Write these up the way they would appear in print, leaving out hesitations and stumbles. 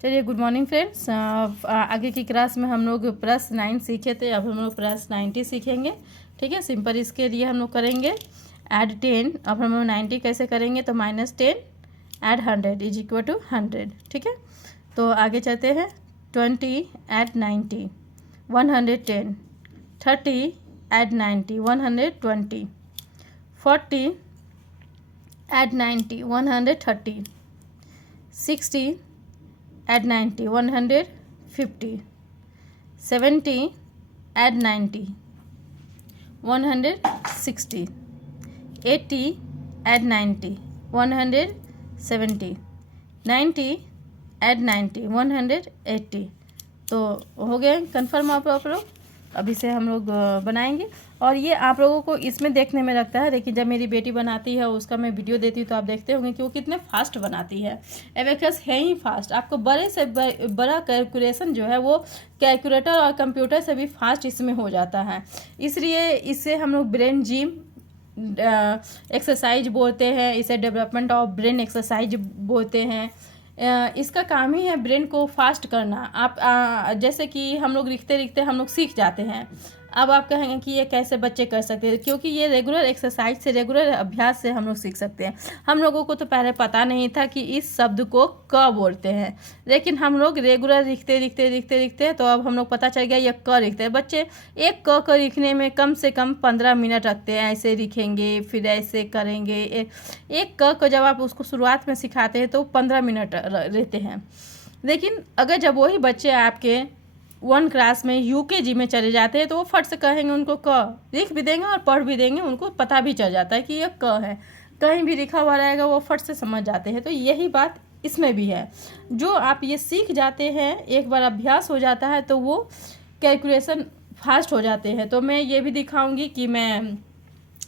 चलिए, good morning friends. आगे की क्लास में हम लोग +9 सीखे थे, अब हम लोग +90 सीखेंगे। ठीक है, सिंपल इसके लिए हम लोग करेंगे ऐड 10। अब हम लोग 90 कैसे करेंगे, तो -10 ऐड 100 इज इक्वल टू 100। ठीक है, तो आगे चलते हैं। 20 add 90 110, 30 add 90 120, 40 add 90 130, 60 add 90 150, 70 add 90 160, 80 add 90 170, 90 add 90 180। तो हो गए कन्फर्म आप लोग। अब इसे हम लोग बनाएंगे और ये आप लोगों को इसमें देखने में लगता है, लेकिन जब मेरी बेटी बनाती है उसका मैं वीडियो देती हूँ तो आप देखते होंगे कि वो कितने फास्ट बनाती है। एबेकस है ही फास्ट। आपको बड़े से बड़ा कैलकुलेशन जो है वो कैलकुलेटर और कंप्यूटर से भी फास्ट इसमें हो जाता है। इसलिए इसे हम लोग ब्रेन जिम एक्सरसाइज बोलते हैं, इसे डेवलपमेंट ऑफ ब्रेन एक्सरसाइज बोलते हैं। इसका काम ही है ब्रेन को फास्ट करना। आप जैसे कि हम लोग लिखते लिखते हम लोग सीख जाते हैं। अब आप कहेंगे कि ये कैसे बच्चे कर सकते हैं, क्योंकि ये रेगुलर एक्सरसाइज से, रेगुलर अभ्यास से हम लोग सीख सकते हैं। हम लोगों को तो पहले पता नहीं था कि इस शब्द को क बोलते हैं, लेकिन हम लोग रेगुलर लिखते लिखते लिखते लिखते तो अब हम लोग पता चल गया ये क लिखते हैं। बच्चे एक क को लिखने में कम से कम 15 मिनट रखते हैं। ऐसे लिखेंगे, फिर ऐसे करेंगे। एक क को जब आप उसको शुरुआत में सिखाते हैं तो 15 मिनट रहते हैं। लेकिन अगर जब वही बच्चे आपके 1 क्लास में UKG में चले जाते हैं तो वो फट से कहेंगे, उनको क लिख भी देंगे और पढ़ भी देंगे, उनको पता भी चल जाता है कि ये क है। कहीं भी लिखा हुआ रहेगा वो फट से समझ जाते हैं। तो यही बात इसमें भी है। जो आप ये सीख जाते हैं, एक बार अभ्यास हो जाता है तो वो कैलकुलेशन फास्ट हो जाते हैं। तो मैं ये भी दिखाऊंगी कि मैं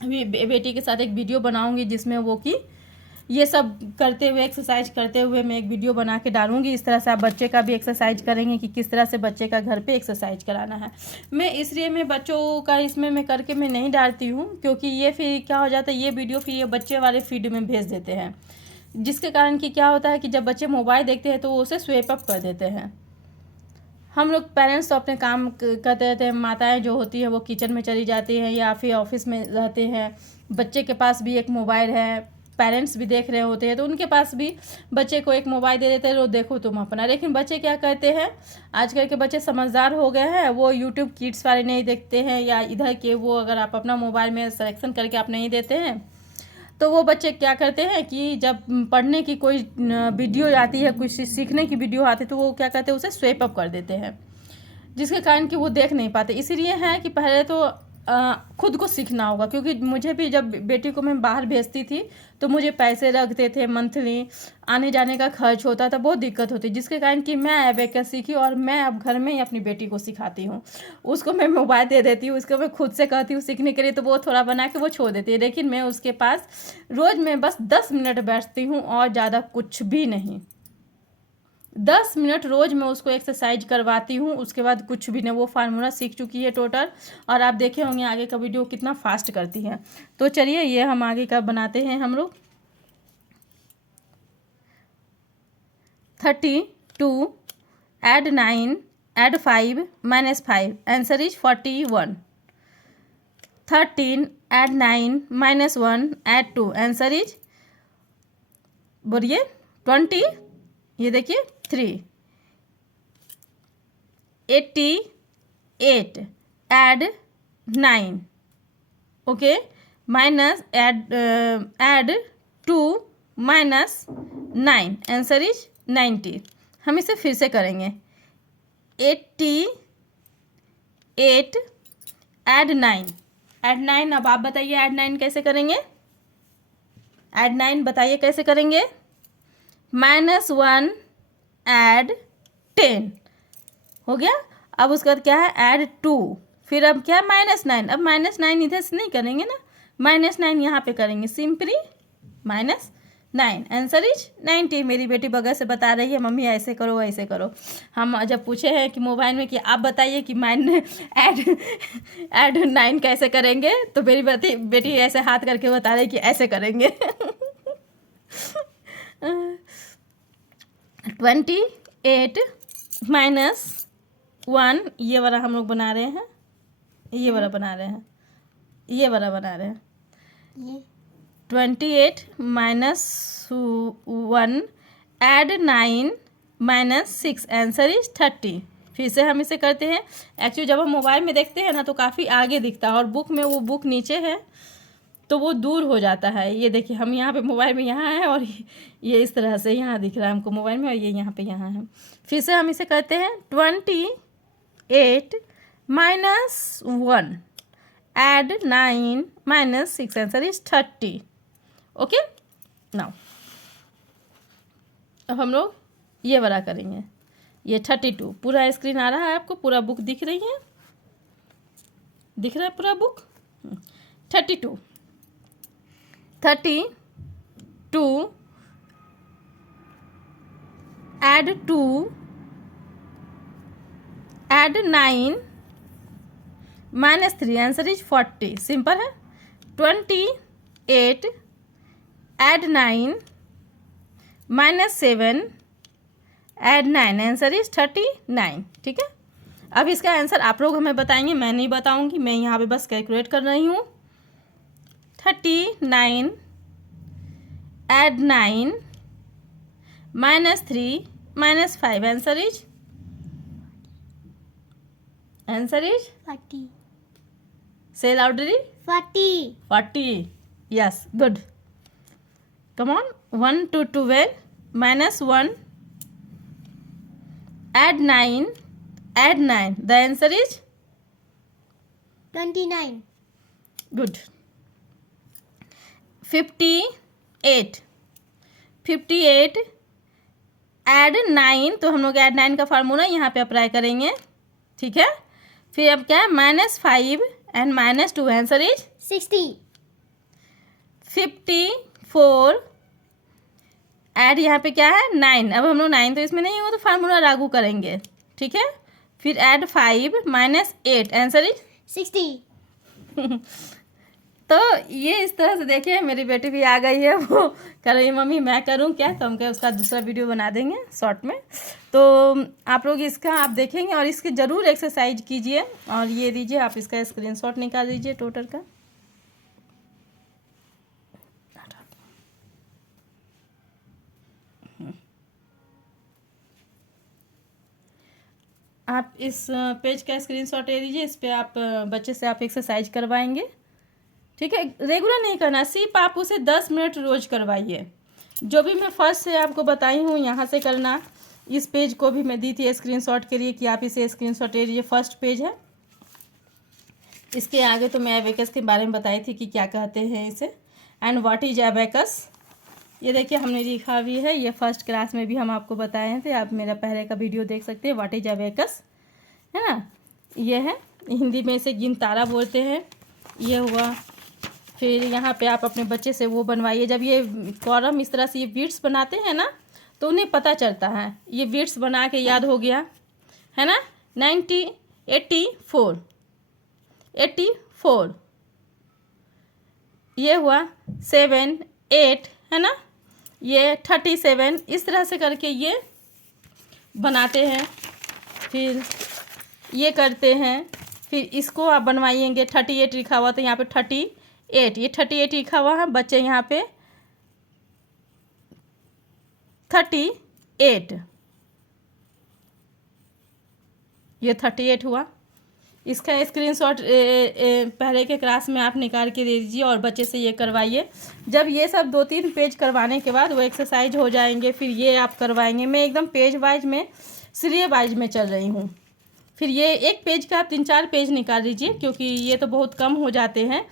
बेटी के साथ एक वीडियो बनाऊंगी जिसमें वो कि ये सब करते हुए, एक्सरसाइज करते हुए मैं एक वीडियो बना के डालूंगी। इस तरह से आप बच्चे का भी एक्सरसाइज करेंगे कि किस तरह से बच्चे का घर पे एक्सरसाइज कराना है। इसलिए मैं बच्चों का इसमें मैं करके मैं नहीं डालती हूँ, क्योंकि ये फिर क्या हो जाता है, ये वीडियो फिर ये बच्चे वाले फीड में भेज देते हैं, जिसके कारण कि क्या होता है कि जब बच्चे मोबाइल देखते हैं तो वो उसे स्वेप अप कर देते हैं। हम लोग पेरेंट्स तो अपने काम करते रहते हैं, माताएं जो होती हैं वो किचन में चली जाती हैं या फिर ऑफिस में रहते हैं। बच्चे के पास भी एक मोबाइल है, पेरेंट्स भी देख रहे होते हैं तो उनके पास भी बच्चे को एक मोबाइल दे देते हैं, लो देखो तुम अपना। लेकिन बच्चे क्या करते हैं, आजकल के बच्चे समझदार हो गए हैं, वो यूट्यूब किड्स वाले नहीं देखते हैं, या इधर के वो अगर आप अपना मोबाइल में सिलेक्शन करके आप नहीं देते हैं तो वो बच्चे क्या करते हैं कि जब पढ़ने की कोई वीडियो आती है, कुछ सीखने की वीडियो आती है तो वो क्या करते हैं, उसे स्वेप अप कर देते हैं, जिसके कारण कि वो देख नहीं पाते। इसीलिए है कि पहले तो खुद को सीखना होगा, क्योंकि मुझे भी जब बेटी को मैं बाहर भेजती थी तो मुझे पैसे लगते थे, मंथली आने जाने का खर्च होता था, बहुत दिक्कत होती, जिसके कारण कि मैं एबेकस सीखी और मैं अब घर में ही अपनी बेटी को सिखाती हूँ। उसको मैं मोबाइल दे देती हूँ, उसको मैं खुद से कहती हूँ सीखने के लिए, तो वो थोड़ा बना के वो छोड़ देती है। लेकिन मैं उसके पास रोज़ में बस 10 मिनट बैठती हूँ और ज़्यादा कुछ भी नहीं। 10 मिनट रोज़ मैं उसको एक्सरसाइज करवाती हूँ, उसके बाद कुछ भी नहीं। वो फार्मूला सीख चुकी है टोटल, और आप देखे होंगे आगे का वीडियो कितना फास्ट करती है। तो चलिए ये हम आगे का बनाते हैं हम लोग। 32 add 9 add 5 -5 answer is 41। 13 add 9 -1 add 2 answer is, बोलिए 20। ये देखिए 3। 88 add 9, okay, minus add 2 -9 answer is 90। हम इसे फिर से करेंगे। 88 ऐड 9 अब आप बताइए ऐड 9 कैसे करेंगे। ऐड 9 बताइए कैसे करेंगे। -1 ऐड 10 हो गया। अब उसके बाद क्या है, ऐड 2, फिर अब क्या है -9। अब -9 इधर से नहीं करेंगे ना, -9 यहाँ पे करेंगे, सिंपली -9 आंसर इज 90। मेरी बेटी बगल से बता रही है मम्मी ऐसे करो ऐसे करो। हम जब पूछे हैं कि मोबाइल में कि आप बताइए कि ऐड 9 कैसे करेंगे, तो मेरी बेटी ऐसे हाथ करके बता रही कि ऐसे करेंगे। 20 8 माइनस 1, ये वाला हम लोग बना रहे हैं, ये वाला बना रहे हैं, ये वाला बना रहे हैं। ये 28 minus 1 add 9 minus 6, answer is 30। फिर से हम इसे करते हैं। एक्चुअली जब हम मोबाइल में देखते हैं ना तो काफ़ी आगे दिखता है, और बुक में वो बुक नीचे है तो वो दूर हो जाता है। ये देखिए हम यहाँ पे मोबाइल में यहाँ है, और ये इस तरह से यहाँ दिख रहा है हमको मोबाइल में, और ये यहाँ पे यहाँ है। फिर से हम इसे करते हैं। 28 minus 1 add 9 minus 6, answer is 30। Okay, now अब हम लोग ये वाला करेंगे। ये 32, पूरा स्क्रीन आ रहा है आपको, पूरा बुक दिख रही है, दिख रहा है पूरा book. 32 add 9 minus 3, answer is 40। Simple है। 28 add 9 minus 7 add 9, answer is 39। ठीक है, अब इसका आंसर आप लोग हमें बताएंगे, मैं नहीं बताऊंगी, मैं यहाँ पे बस कैलकुलेट कर रही हूँ। 39 add 9 minus 3 minus 5, answer is 40। से loudly 40। 40। Yes, good. Come on. 1 to 12 minus 1 add 9 the answer is 29। Good. 58 add 9, तो हम लोग ऐड 9 का फार्मूला यहाँ पे अप्लाई करेंगे। ठीक है, फिर अब क्या है, minus 5 and minus 2, answer is 60। 54 add यहाँ पे क्या है 9, अब हम लोग 9 तो इसमें नहीं होगा तो फार्मूला लागू करेंगे। ठीक है, फिर ऐड 5 माइनस 8, आंसर इज 60। तो ये इस तरह से देखिए मेरी बेटी भी आ गई है, वो कर रही है मम्मी मैं करूँ क्या, तो हम क्या उसका दूसरा वीडियो बना देंगे शॉर्ट में। तो आप लोग इसका आप देखेंगे और इसकी ज़रूर एक्सरसाइज कीजिए। और ये दीजिए, आप इसका स्क्रीनशॉट निकाल दीजिए टोटल का। आप इस पेज का स्क्रीनशॉट ले लीजिए, इस पे आप बच्चे से आप एक्सरसाइज करवाएंगे। ठीक है, रेगुलर नहीं करना, सिर्फ आप उसे 10 मिनट रोज़ करवाइए। जो भी मैं फर्स्ट से आपको बताई हूँ यहाँ से करना। इस पेज को भी मैं दी थी स्क्रीनशॉट के लिए कि आप इसे स्क्रीनशॉट ले लीजिए, फर्स्ट पेज है। इसके आगे तो मैं एबेकस के बारे में बताई थी कि क्या कहते हैं इसे, एंड व्हाट इज एबेकस। ये देखिए हमने लिखा भी है, ये फर्स्ट क्लास में भी हम आपको बताए थे, आप मेरा पहले का वीडियो देख सकते हैं। व्हाट इज एबेकस, है ना, ये है, हिंदी में इसे गिनतारा बोलते हैं। ये हुआ। फिर यहाँ पे आप अपने बच्चे से वो बनवाइए, जब ये कॉलम इस तरह से ये बीट्स बनाते हैं ना तो उन्हें पता चलता है। ये बीट्स बना के याद हो गया है ना। 84 ये हुआ। 7 8 है ना, ये 37, इस तरह से करके ये बनाते हैं। फिर ये करते हैं, फिर इसको आप बनवाइएंगे। 38 लिखा हुआ तो यहाँ पे 38, ये 38 लिखा हुआ है, बच्चे यहाँ पे 38, ये 38 हुआ। इसका स्क्रीनशॉट पहले के क्लास में आप निकाल के दे दीजिए और बच्चे से ये करवाइए। जब ये सब 2-3 पेज करवाने के बाद वो एक्सरसाइज हो जाएंगे, फिर ये आप करवाएंगे। मैं एकदम पेज वाइज में, सीरियल वाइज में चल रही हूँ। फिर ये एक पेज का आप 3-4 पेज निकाल लीजिए, क्योंकि ये तो बहुत कम हो जाते हैं।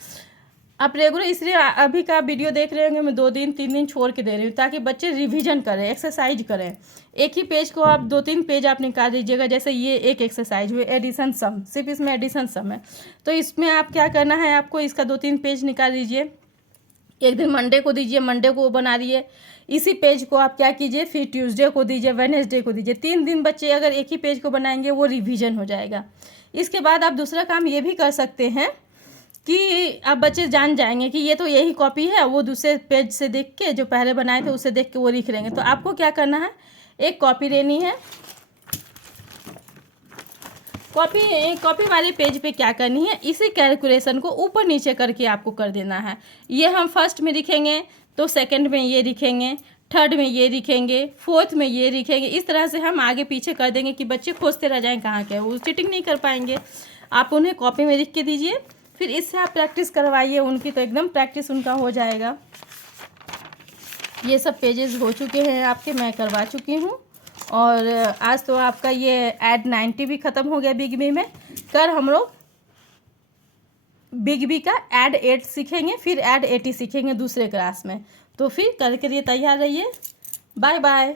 आप रेगुलर इसलिए अभी का वीडियो देख रहे होंगे, मैं 2 दिन 3 दिन छोड़ के दे रही हूँ ताकि बच्चे रिवीजन करें, एक्सरसाइज करें। एक ही पेज को आप 2-3 पेज आप निकाल दीजिएगा। जैसे ये एक एक्सरसाइज हुई एडिशन सम, सिर्फ इसमें एडिशन सम है, तो इसमें आप क्या करना है, आपको इसका 2-3 पेज निकाल दीजिए। एक दिन मंडे को दीजिए, मंडे को वो बना दिए। इसी पेज को आप क्या कीजिए, फिर ट्यूसडे को दीजिए, वेडनेसडे को दीजिए। 3 दिन बच्चे अगर एक ही पेज को बनाएंगे वो रिवीजन हो जाएगा। इसके बाद आप दूसरा काम ये भी कर सकते हैं कि अब बच्चे जान जाएंगे कि ये तो यही कॉपी है, वो दूसरे पेज से देख के जो पहले बनाए थे उससे देख के वो लिख लेंगे। तो आपको क्या करना है, एक कॉपी लेनी है कॉपी वाले पेज पे क्या करनी है, इसी कैलकुलेशन को ऊपर नीचे करके आपको कर देना है। ये हम फर्स्ट में लिखेंगे तो सेकंड में ये लिखेंगे, थर्ड में ये लिखेंगे, फोर्थ में ये लिखेंगे। इस तरह से हम आगे पीछे कर देंगे कि बच्चे खोजते रह जाएं कहाँ क्या, वो चीटिंग नहीं कर पाएंगे। आप उन्हें कॉपी में लिख के दीजिए, फिर इससे आप प्रैक्टिस करवाइए उनकी, तो एकदम प्रैक्टिस उनका हो जाएगा। ये सब पेजेस हो चुके हैं आपके, मैं करवा चुकी हूँ। और आज तो आपका ये ऐड 90 भी ख़त्म हो गया बिग बी में। कल हम लोग बिग बी का ऐड 8 सीखेंगे, फिर ऐड 80 सीखेंगे दूसरे क्लास में। तो फिर कल के लिए तैयार रहिए। Bye bye.